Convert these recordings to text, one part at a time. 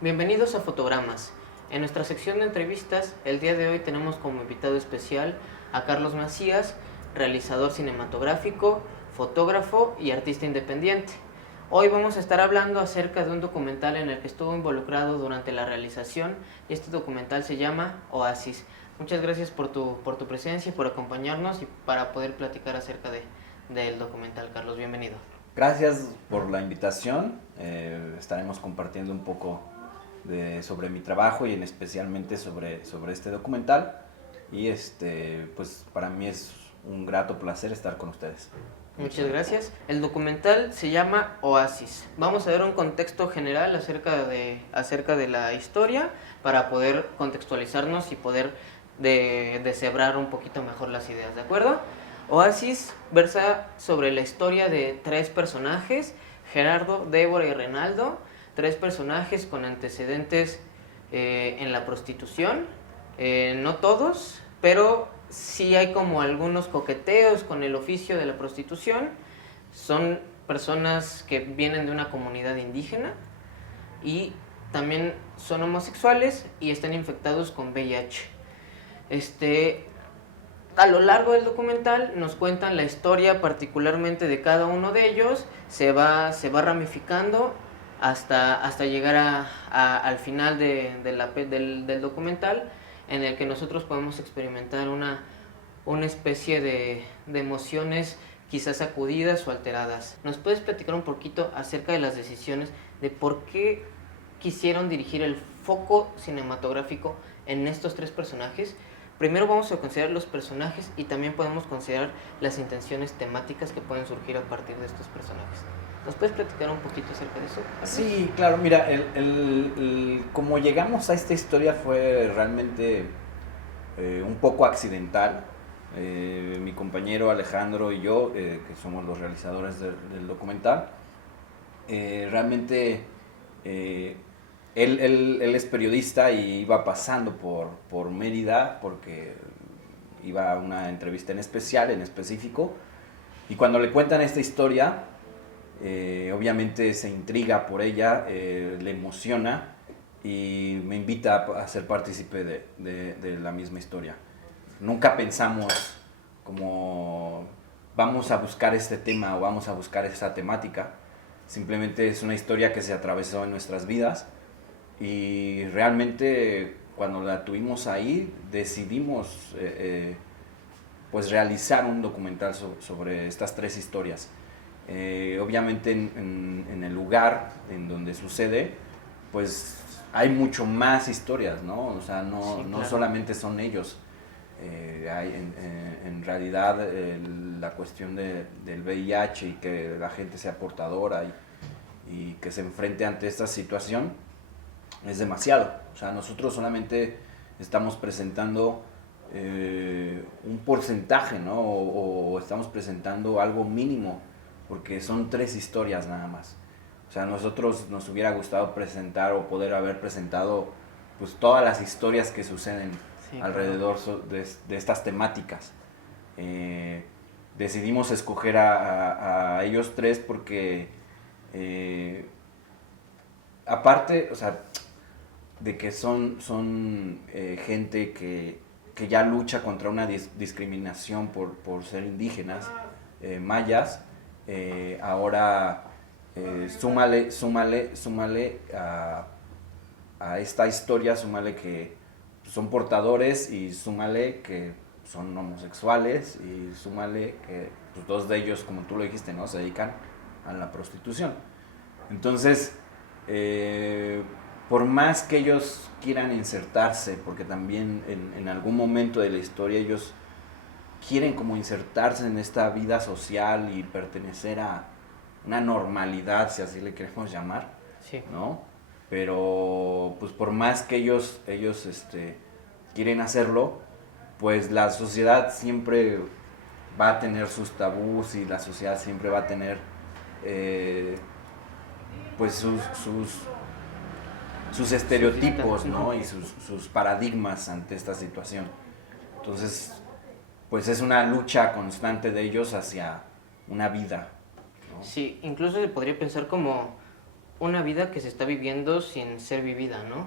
Bienvenidos a Fotogramas. En nuestra sección de entrevistas, el día de hoy tenemos como invitado especial a Carlos Macías, realizador cinematográfico, fotógrafo y artista independiente. Hoy vamos a estar hablando acerca de un documental en el que estuvo involucrado durante la realización y este documental se llama Oasis. Muchas gracias por tu presencia, por acompañarnos y para poder platicar acerca del documental. Carlos, bienvenido. Gracias por la invitación. Estaremos compartiendo un poco sobre mi trabajo y en especialmente sobre este documental. Y pues para mí es un grato placer estar con ustedes. Muchas gracias. El documental se llama Oasis. Vamos a ver un contexto general acerca de la historia para poder contextualizarnos y poder deshebrar un poquito mejor las ideas, ¿de acuerdo? Oasis versa sobre la historia de tres personajes, Gerardo, Débora y Renaldo, tres personajes con antecedentes en la prostitución, no todos, pero sí hay como algunos coqueteos con el oficio de la prostitución. Son personas que vienen de una comunidad indígena y también son homosexuales y están infectados con VIH. A lo largo del documental nos cuentan la historia particularmente de cada uno de ellos, se va ramificando hasta llegar al final del documental, en el que nosotros podemos experimentar una especie de emociones quizás sacudidas o alteradas. ¿Nos puedes platicar un poquito acerca de las decisiones de por qué quisieron dirigir el foco cinematográfico en estos tres personajes? Primero vamos a considerar los personajes y también podemos considerar las intenciones temáticas que pueden surgir a partir de estos personajes. ¿Nos puedes platicar un poquito acerca de eso? Sí, claro, mira, como llegamos a esta historia fue realmente un poco accidental. Mi compañero Alejandro y yo, que somos los realizadores del documental, realmente eh, él es periodista y iba pasando por Mérida porque iba a una entrevista en específico, y cuando le cuentan esta historia, obviamente se intriga por ella, le emociona y me invita a ser partícipe de la misma historia. Nunca pensamos como vamos a buscar este tema o vamos a buscar esta temática. Simplemente es una historia que se atravesó en nuestras vidas y realmente cuando la tuvimos ahí decidimos pues realizar un documental sobre estas tres historias. Obviamente en el lugar en donde sucede, pues hay mucho más historias, ¿no? O sea, no, Sí, no claro. solamente son ellos. Hay en realidad la cuestión del VIH y que la gente sea portadora y que se enfrente ante esta situación es demasiado. O sea, nosotros solamente estamos presentando un porcentaje, ¿no? O estamos presentando algo mínimo, porque son tres historias nada más. O sea, a nosotros nos hubiera gustado presentar o poder haber presentado pues todas las historias que suceden Sí, claro. alrededor de estas temáticas. Eh, Decidimos escoger a ellos tres porque aparte, o sea, de que son gente que ya lucha contra una discriminación por ser indígenas, mayas, ahora súmale a esta historia, súmale que son portadores y súmale que son homosexuales y súmale que pues, dos de ellos, como tú lo dijiste, ¿no? Se dedican a la prostitución. Entonces, eh, por más que ellos quieran insertarse, porque también en algún momento de la historia ellos quieren como insertarse en esta vida social y pertenecer a una normalidad, si así le queremos llamar, Sí. ¿no? Pero pues por más que ellos quieren hacerlo, pues la sociedad siempre va a tener sus tabús y la sociedad siempre va a tener eh, pues sus estereotipos, ¿no? Y sus paradigmas ante esta situación. Entonces, pues es una lucha constante de ellos hacia una vida, ¿no? Sí, incluso se podría pensar como una vida que se está viviendo sin ser vivida, ¿no?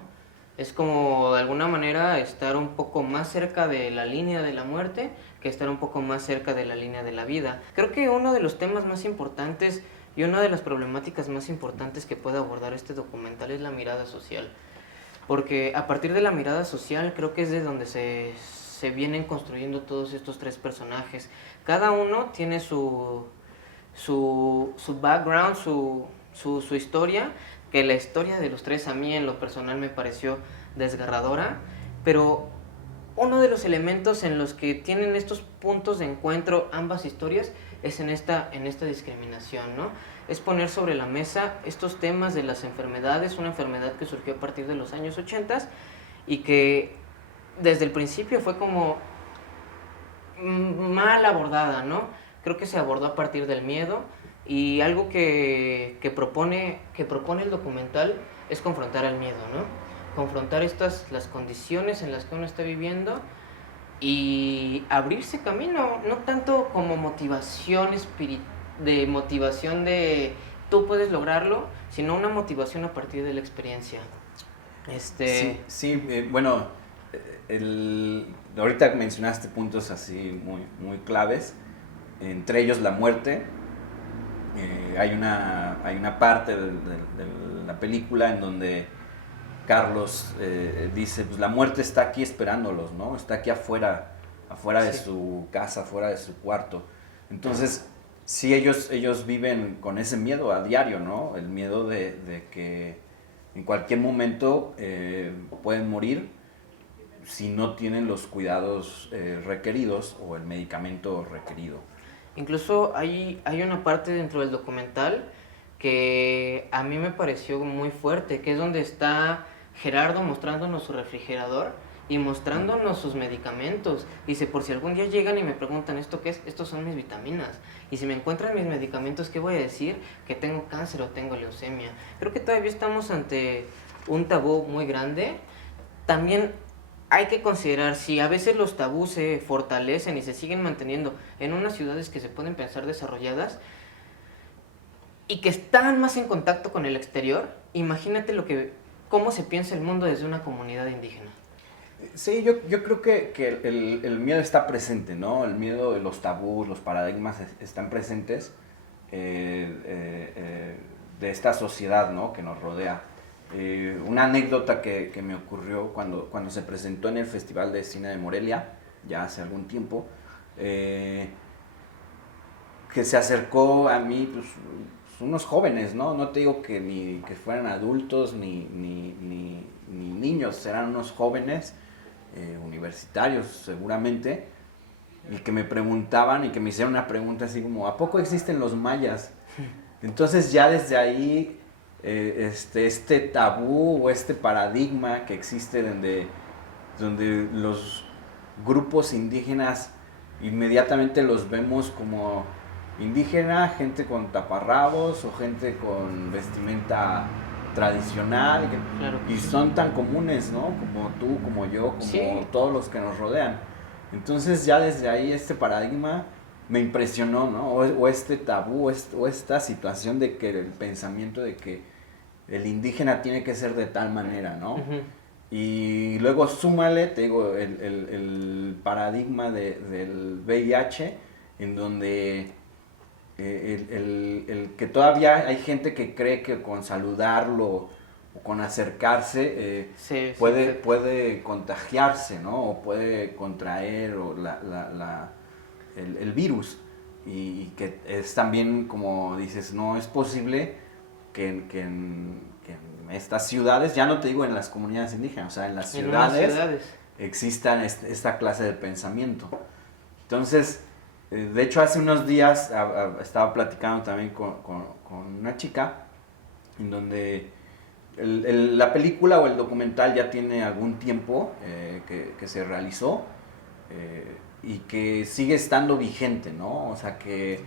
Es como de alguna manera estar un poco más cerca de la línea de la muerte que estar un poco más cerca de la línea de la vida. Creo que uno de los temas más importantes y una de las problemáticas más importantes que puede abordar este documental es la mirada social. Porque a partir de la mirada social creo que es de donde se vienen construyendo todos estos tres personajes. Cada uno tiene su background, su historia, que la historia de los tres a mí en lo personal me pareció desgarradora, pero uno de los elementos en los que tienen estos puntos de encuentro ambas historias es en esta discriminación, ¿no? Es poner sobre la mesa estos temas de las enfermedades, una enfermedad que surgió a partir de los años 80 y que desde el principio fue como mal abordada, ¿no? Creo que se abordó a partir del miedo y algo que propone el documental es confrontar el miedo, ¿no? Confrontar las condiciones en las que uno está viviendo y abrirse camino, no tanto como motivación de tú puedes lograrlo, sino una motivación a partir de la experiencia. Bueno, ahorita mencionaste puntos así muy claves, entre ellos la muerte. Hay una parte de la película en donde Carlos dice, pues la muerte está aquí esperándolos, ¿no? Está aquí afuera de su casa, afuera de su cuarto. Entonces, sí, ellos viven con ese miedo a diario, ¿no? El miedo de que en cualquier momento pueden morir si no tienen los cuidados requeridos o el medicamento requerido. Incluso hay una parte dentro del documental que a mí me pareció muy fuerte, que es donde está Gerardo mostrándonos su refrigerador y mostrándonos sus medicamentos. Dice, por si algún día llegan y me preguntan esto qué es, estos son mis vitaminas. Y si me encuentran mis medicamentos, ¿qué voy a decir? Que tengo cáncer o tengo leucemia. Creo que todavía estamos ante un tabú muy grande. También hay que considerar si a veces los tabús se fortalecen y se siguen manteniendo en unas ciudades que se pueden pensar desarrolladas y que están más en contacto con el exterior, imagínate cómo se piensa el mundo desde una comunidad indígena. Sí, yo creo que el miedo está presente, ¿no? El miedo de los tabús, los paradigmas están presentes de esta sociedad, ¿no? Que nos rodea. Una anécdota que me ocurrió cuando se presentó en el Festival de Cine de Morelia, ya hace algún tiempo, que se acercó a mí pues, unos jóvenes, ¿no? No te digo ni que fueran adultos ni niños, eran unos jóvenes universitarios seguramente, y que me preguntaban y que me hicieron una pregunta así como, ¿a poco existen los mayas? Entonces ya desde ahí este tabú o este paradigma que existe donde los grupos indígenas inmediatamente los vemos como indígena, gente con taparrabos o gente con vestimenta tradicional, Claro. y son tan comunes, ¿no? Como tú, como yo, como Sí. todos los que nos rodean. Entonces ya desde ahí este paradigma me impresionó, ¿no? O este tabú, o esta situación de que el pensamiento de que el indígena tiene que ser de tal manera, ¿no? Uh-huh. Y luego súmale, te digo, el paradigma del VIH, en donde el que todavía hay gente que cree que con saludarlo o con acercarse puede contagiarse, ¿no? O puede contraer el virus. Y que es también, como dices, no es posible que en estas ciudades, ya no te digo en las comunidades indígenas, o sea, en las ciudades existan esta clase de pensamiento. Entonces, de hecho, hace unos días estaba platicando también con una chica, en donde la película o el documental ya tiene algún tiempo que se realizó y que sigue estando vigente, ¿no? O sea, que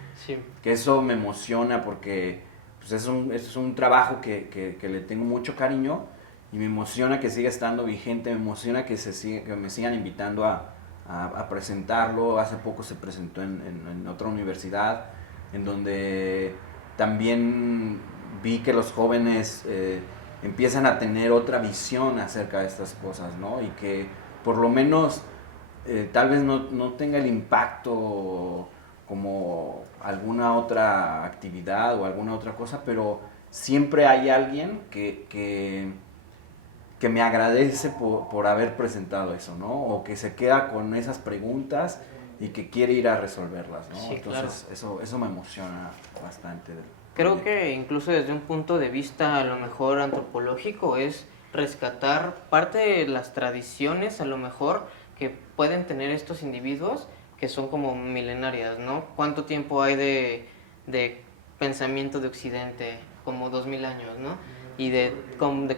eso me emociona porque pues, es un trabajo que le tengo mucho cariño y me emociona que siga estando vigente, me emociona que me sigan invitando a presentarlo. Hace poco se presentó en otra universidad, en donde también vi que los jóvenes empiezan a tener otra visión acerca de estas cosas, ¿no? Y que por lo menos tal vez no tenga el impacto como alguna otra actividad o alguna otra cosa, pero siempre hay alguien que me agradece por haber presentado eso, ¿no? O que se queda con esas preguntas y que quiere ir a resolverlas, ¿no? Sí, Entonces claro. eso me emociona bastante del Creo proyecto. que incluso desde un punto de vista a lo mejor antropológico es rescatar parte de las tradiciones a lo mejor que pueden tener estos individuos que son como milenarias, ¿no? ¿Cuánto tiempo hay de pensamiento de Occidente? Como 2000 años, ¿no? Y de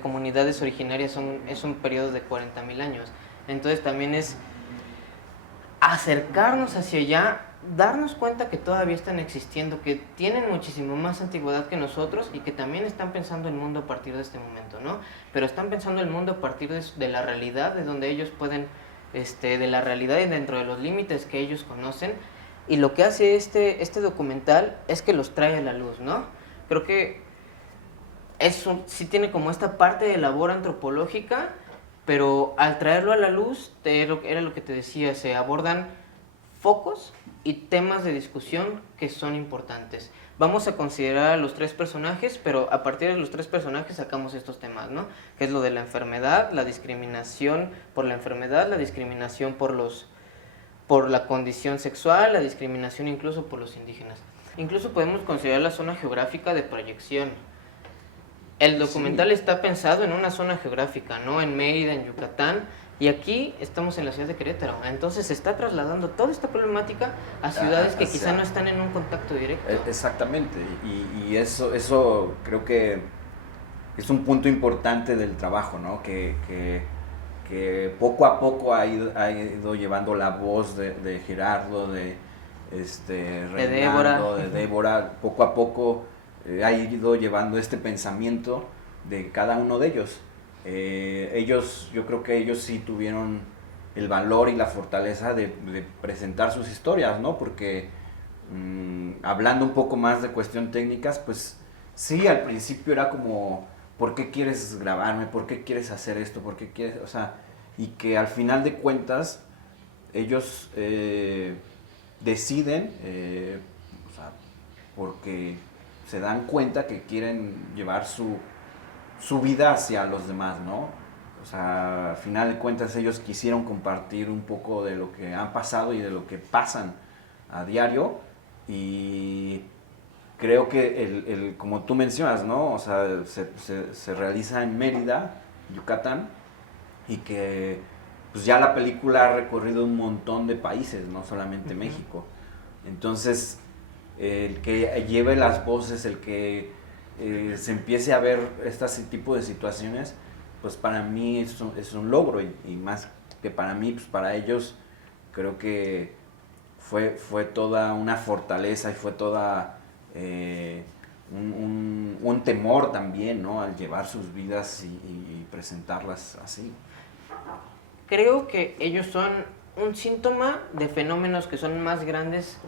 comunidades originarias es un periodo de 40.000 años. Entonces también es acercarnos hacia allá, darnos cuenta que todavía están existiendo, que tienen muchísimo más antigüedad que nosotros y que también están pensando el mundo a partir de este momento, ¿no? Pero están pensando el mundo a partir de la realidad, de donde ellos pueden, de la realidad y dentro de los límites que ellos conocen. Y lo que hace este documental es que los trae a la luz, ¿no? Creo que eso sí tiene como esta parte de labor antropológica, pero al traerlo a la luz, era lo que te decía, se abordan focos y temas de discusión que son importantes. Vamos a considerar a los tres personajes, pero a partir de los tres personajes sacamos estos temas, ¿no? Que es lo de la enfermedad, la discriminación por la enfermedad, la discriminación por la condición sexual, la discriminación incluso por los indígenas. Incluso podemos considerar la zona geográfica de proyección. El Sí, documental está pensado en una zona geográfica, ¿no? En Mérida, en Yucatán, y aquí estamos en la ciudad de Querétaro. Entonces se está trasladando toda esta problemática a ciudades que quizá no hacia, están en un contacto directo. exactamente. Y eso creo que es un punto importante del trabajo, ¿no? Que poco a poco ha ido llevando la voz de Gerardo, de De Débora. Reinaldo, de Débora, poco a poco ha ido llevando este pensamiento de cada uno de ellos. Yo creo que ellos sí tuvieron el valor y la fortaleza de presentar sus historias, ¿no? Porque hablando un poco más de cuestión técnicas, pues sí, al principio era como, ¿por qué quieres grabarme? ¿Por qué quieres hacer esto? ¿Por qué quieres? O sea, y que al final de cuentas ellos deciden, o sea, porque se dan cuenta que quieren llevar su vida hacia los demás, ¿no? O sea, al final de cuentas ellos quisieron compartir un poco de lo que han pasado y de lo que pasan a diario y creo que como tú mencionas, ¿no? O sea, se realiza en Mérida, Yucatán, y que pues ya la película ha recorrido un montón de países, no solamente Ujú. México. Entonces, el que lleve las voces, el que se empiece a ver este tipo de situaciones, pues para mí es un logro y más que para mí, pues para ellos creo que fue toda una fortaleza y fue toda un temor también, ¿no? Al llevar sus vidas y presentarlas así. Creo que ellos son un síntoma de fenómenos que son más grandes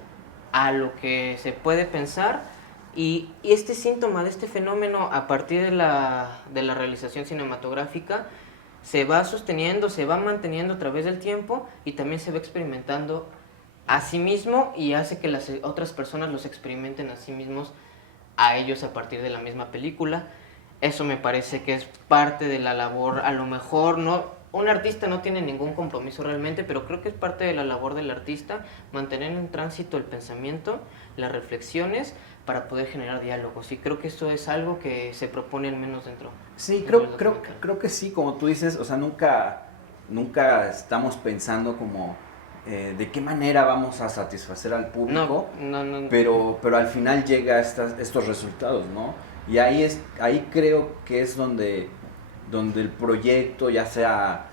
a lo que se puede pensar y este síntoma de este fenómeno a partir de la realización cinematográfica se va sosteniendo, se va manteniendo a través del tiempo y también se va experimentando a sí mismo y hace que las otras personas los experimenten a sí mismos a ellos a partir de la misma película. Eso me parece que es parte de la labor, a lo mejor no, un artista no tiene ningún compromiso realmente, pero creo que es parte de la labor del artista mantener en tránsito el pensamiento, las reflexiones para poder generar diálogos y creo que eso es algo que se propone al menos Sí, dentro del documental. creo que sí, como tú dices, o sea, nunca estamos pensando como de qué manera vamos a satisfacer al No, público, no, no. pero al final llega a estos resultados, ¿no? Y ahí creo que es donde el proyecto, ya sea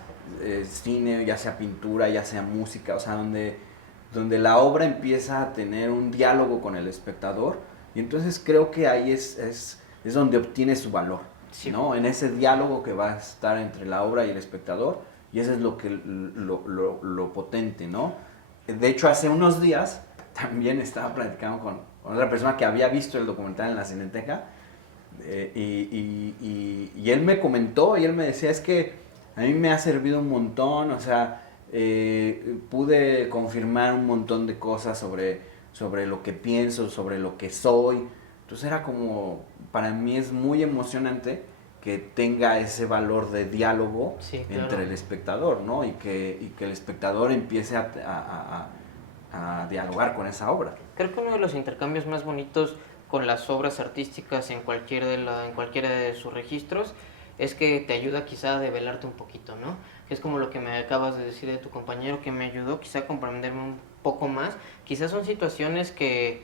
cine, ya sea pintura, ya sea música, o sea, donde la obra empieza a tener un diálogo con el espectador, y entonces creo que ahí es donde obtiene su valor, Sí, ¿no? En ese diálogo que va a estar entre la obra y el espectador, y eso es lo potente, ¿no? De hecho, hace unos días también estaba platicando con otra persona que había visto el documental en la Cineteca Y él me comentó y él me decía, es que a mí me ha servido un montón, o sea, pude confirmar un montón de cosas sobre lo que pienso, sobre lo que soy. Entonces era como, para mí es muy emocionante que tenga ese valor de diálogo Sí, claro. entre el espectador, ¿no? Y que el espectador empiece a dialogar con esa obra. Creo que uno de los intercambios más bonitos con las obras artísticas en cualquiera de sus registros es que te ayuda quizá a develarte un poquito, ¿no? Que es como lo que me acabas de decir de tu compañero, que me ayudó quizá a comprenderme un poco más. Quizás son situaciones que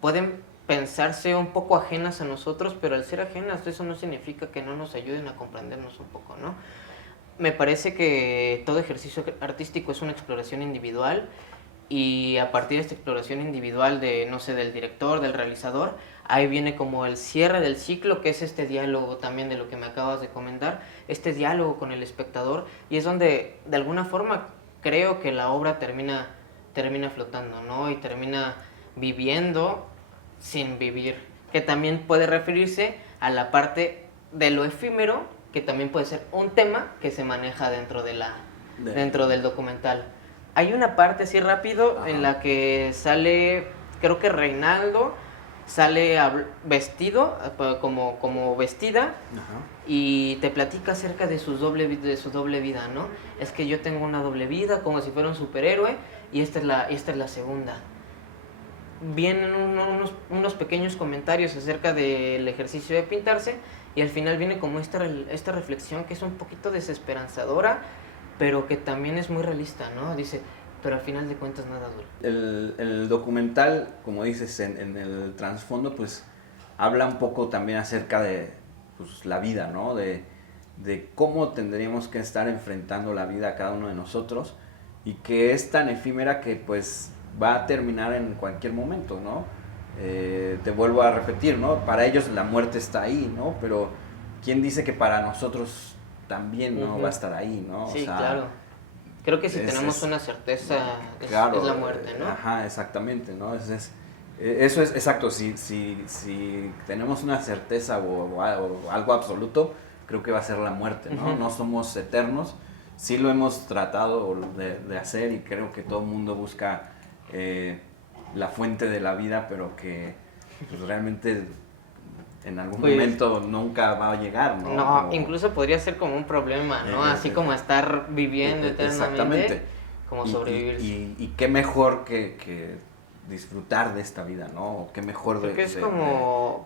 pueden pensarse un poco ajenas a nosotros, pero al ser ajenas eso no significa que no nos ayuden a comprendernos un poco, ¿no? Me parece que todo ejercicio artístico es una exploración individual y a partir de esta exploración individual de, no sé, del director, del realizador, ahí viene como el cierre del ciclo, que es este diálogo también de lo que me acabas de comentar, este diálogo con el espectador, y es donde de alguna forma creo que la obra termina flotando, ¿no? Y termina viviendo sin vivir, que también puede referirse a la parte de lo efímero, que también puede ser un tema que se maneja dentro del documental. Hay una parte así rápido en la que sale, creo que Reinaldo sale vestido, como vestida, Ajá. y te platica acerca de su doble vida, ¿no? Es que yo tengo una doble vida, como si fuera un superhéroe, y esta es la segunda. Vienen unos pequeños comentarios acerca del ejercicio de pintarse, y al final viene como esta reflexión que es un poquito desesperanzadora, pero que también es muy realista, ¿no? Dice, pero al final de cuentas nada dura. El documental, como dices, en el trasfondo, pues habla un poco también acerca de pues, la vida, ¿no? De cómo tendríamos que estar enfrentando la vida a cada uno de nosotros y que es tan efímera que pues va a terminar en cualquier momento, ¿no? Te vuelvo a repetir, ¿no? Para ellos la muerte está ahí, ¿no? Pero ¿quién dice que para nosotros también no va a estar ahí, ¿no? Sí, o sea, claro. Creo que si tenemos una certeza claro, es la muerte, ¿no? Ajá, exactamente, ¿no? Eso es exacto, si tenemos una certeza o algo absoluto, creo que va a ser la muerte, ¿no? No somos eternos, sí lo hemos tratado de hacer y creo que todo el mundo busca la fuente de la vida, pero que pues, realmente en algún momento nunca va a llegar, ¿no? No, incluso podría ser como un problema, ¿no? Así como estar viviendo eternamente, como sobrevivir. Y qué mejor que disfrutar de esta vida, ¿no? Qué mejor de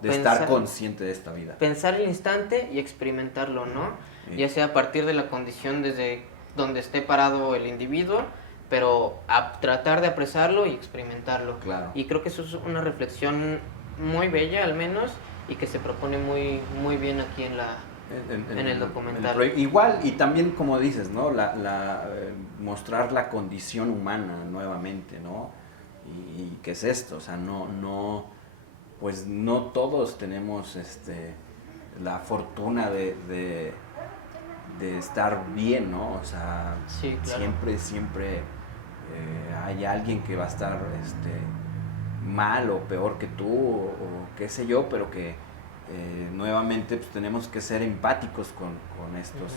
estar consciente de esta vida. Pensar el instante y experimentarlo, ¿no? Sí. Ya sea a partir de la condición desde donde esté parado el individuo, pero a tratar de apreciarlo y experimentarlo. Claro. Y creo que eso es una reflexión muy bella, al menos, y que se propone muy bien aquí en el documental. Igual, y también como dices, ¿no? Mostrar la condición humana nuevamente, ¿no? Y qué es esto, o sea, pues no todos tenemos la fortuna de estar bien, ¿no? O sea, sí, claro. siempre hay alguien que va a estar mal o peor que tú o qué sé yo, pero que nuevamente pues, tenemos que ser empáticos con estos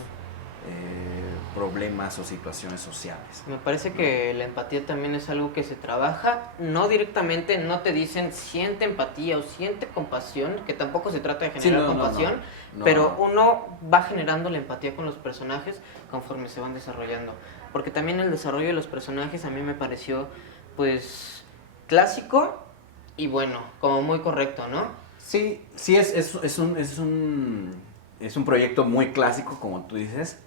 problemas o situaciones sociales. Me parece que la empatía también es algo que se trabaja, no directamente, no te dicen siente empatía o siente compasión, que tampoco se trata de generar compasión, pero uno va generando la empatía con los personajes conforme se van desarrollando, porque también el desarrollo de los personajes a mí me pareció pues clásico y bueno, como muy correcto, ¿no? Sí, es un proyecto muy clásico, como tú dices,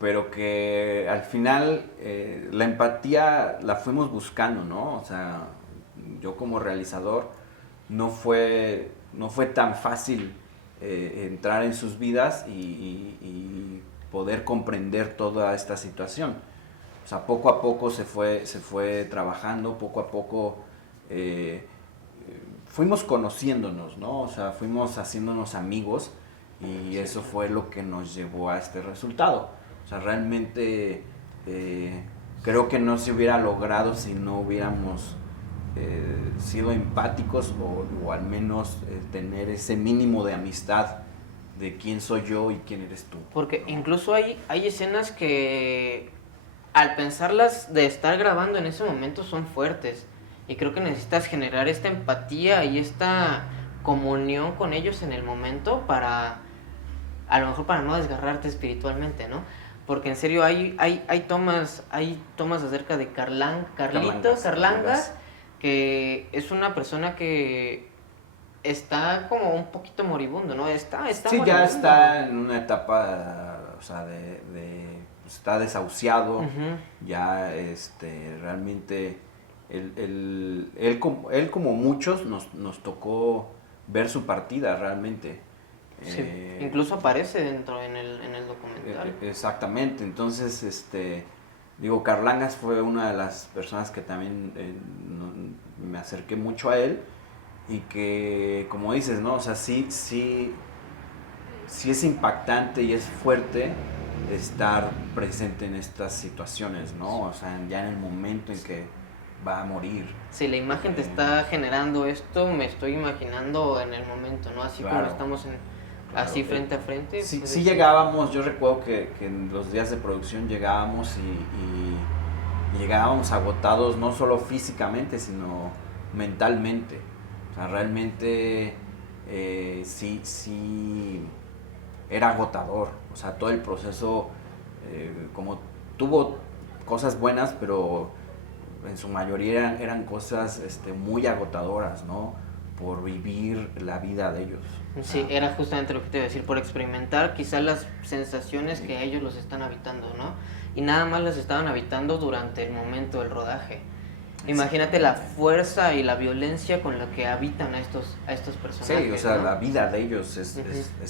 pero que al final la empatía la fuimos buscando, ¿no? O sea, yo como realizador no fue tan fácil entrar en sus vidas y poder comprender toda esta situación. O sea, poco a poco se fue trabajando, poco a poco fuimos conociéndonos, ¿no? O sea, fuimos haciéndonos amigos y eso fue lo que nos llevó a este resultado. O sea, realmente creo que no se hubiera logrado si no hubiéramos sido empáticos o al menos tener ese mínimo de amistad de quién soy yo y quién eres tú. Porque ¿no? incluso hay escenas que al pensarlas de estar grabando en ese momento son fuertes. Y creo que necesitas generar esta empatía y esta comunión con ellos en el momento para, a lo mejor para no desgarrarte espiritualmente, ¿no? Porque en serio hay tomas acerca de Carlangas, que es una persona que está como un poquito moribundo, ¿no? Está sí, moribundo. ya está en una etapa, o sea, está desahuciado, ya realmente él como muchos nos tocó ver su partida realmente. Sí, incluso aparece dentro en el documental. Exactamente, entonces digo, Carlangas fue una de las personas que también me acerqué mucho a él y que, como dices, ¿no? O sea, sí es impactante y es fuerte estar presente en estas situaciones, ¿no? O sea, ya en el momento en que va a morir. Si la imagen te está generando esto, me estoy imaginando en el momento, ¿no? Así claro, como estamos así frente a frente. Sí, pues, sí llegábamos, yo recuerdo que en los días de producción llegábamos y llegábamos agotados no solo físicamente, sino mentalmente. O sea, realmente sí era agotador. O sea, todo el proceso, como tuvo cosas buenas, pero en su mayoría eran cosas muy agotadoras, ¿no? Por vivir la vida de ellos. Sí, era justamente lo que te iba a decir, por experimentar quizás las sensaciones que ellos los están habitando, ¿no? Y nada más las estaban habitando durante el momento del rodaje. Imagínate la fuerza y la violencia con la que habitan a estos personajes. Sí, o sea, ¿no? La vida de ellos es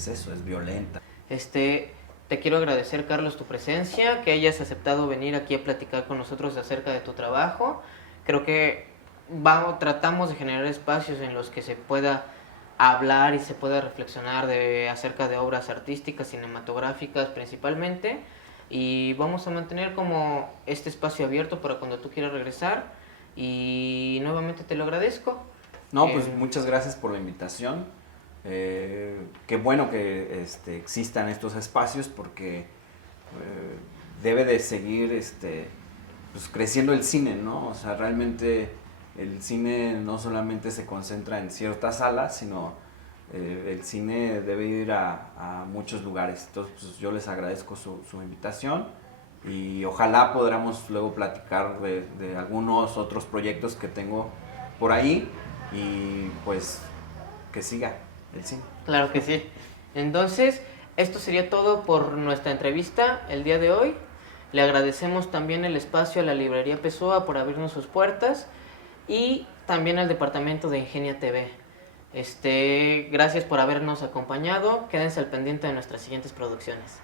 eso, es violenta. Te quiero agradecer, Carlos, tu presencia, que hayas aceptado venir aquí a platicar con nosotros acerca de tu trabajo. Creo que tratamos de generar espacios en los que se pueda hablar y se pueda reflexionar acerca de obras artísticas, cinematográficas principalmente, y vamos a mantener como este espacio abierto para cuando tú quieras regresar, y nuevamente te lo agradezco. No, pues muchas gracias por la invitación. Qué bueno que existan estos espacios porque debe de seguir pues creciendo el cine, ¿no? O sea, realmente el cine no solamente se concentra en ciertas salas, sino el cine debe ir a muchos lugares. Entonces, pues, yo les agradezco su invitación y ojalá podamos luego platicar de algunos otros proyectos que tengo por ahí y pues que siga el cine. Claro que sí. Entonces, esto sería todo por nuestra entrevista el día de hoy. Le agradecemos también el espacio a la librería Pessoa por abrirnos sus puertas y también al departamento de Ingenia TV. Gracias por habernos acompañado. Quédense al pendiente de nuestras siguientes producciones.